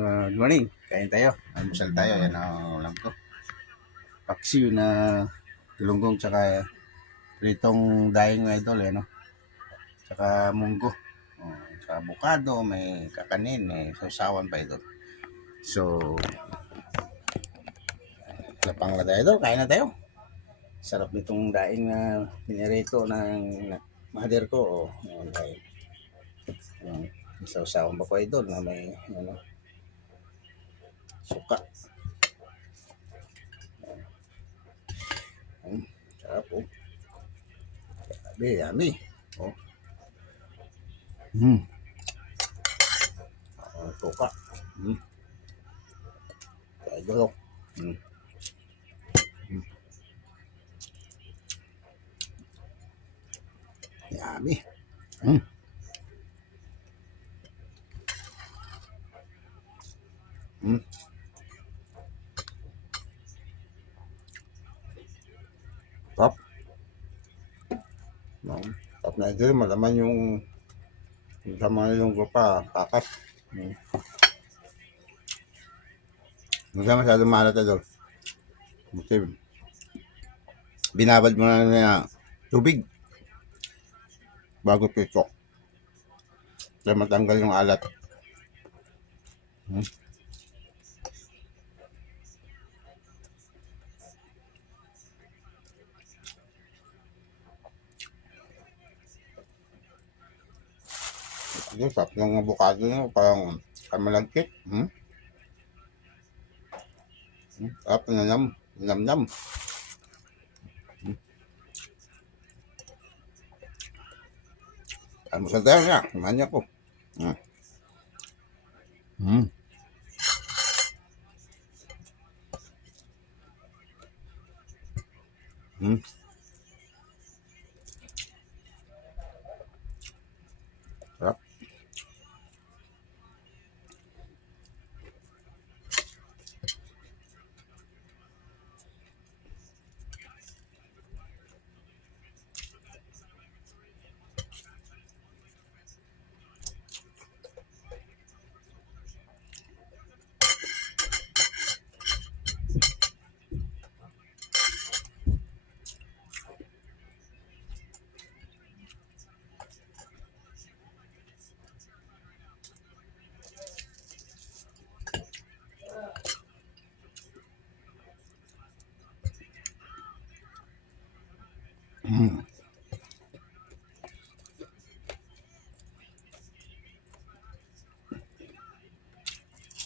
Good morning. Kain tayo. Almusal tayo. Yan ang ulam ko. Paksiw na tulunggong tsaka pritong daing na idol. Ano? Tsaka munggo. Tsaka avocado. May kakanin. May sausawan pa idol. So, lapang na tayo idol. Kain na tayo. Sarap nitong daing na pinirito ng mother ko. Yung daing. May sausawan pa ko idol na may suka. Sarap po. Yummy. Oh. Suka. Kaya dito. Yummy. Top. Top na ito. Malaman yung sama yung gupa. Kakas. Hindi ka masyadong mahalat ito. Okay. Binabad mo na tubig bago pitok. Kaya matanggal yung alat. Yung sarap ng avocado nyo, parang kamalagkit. Sarap na nam. Almusal tayo na, manya ko. Sarap.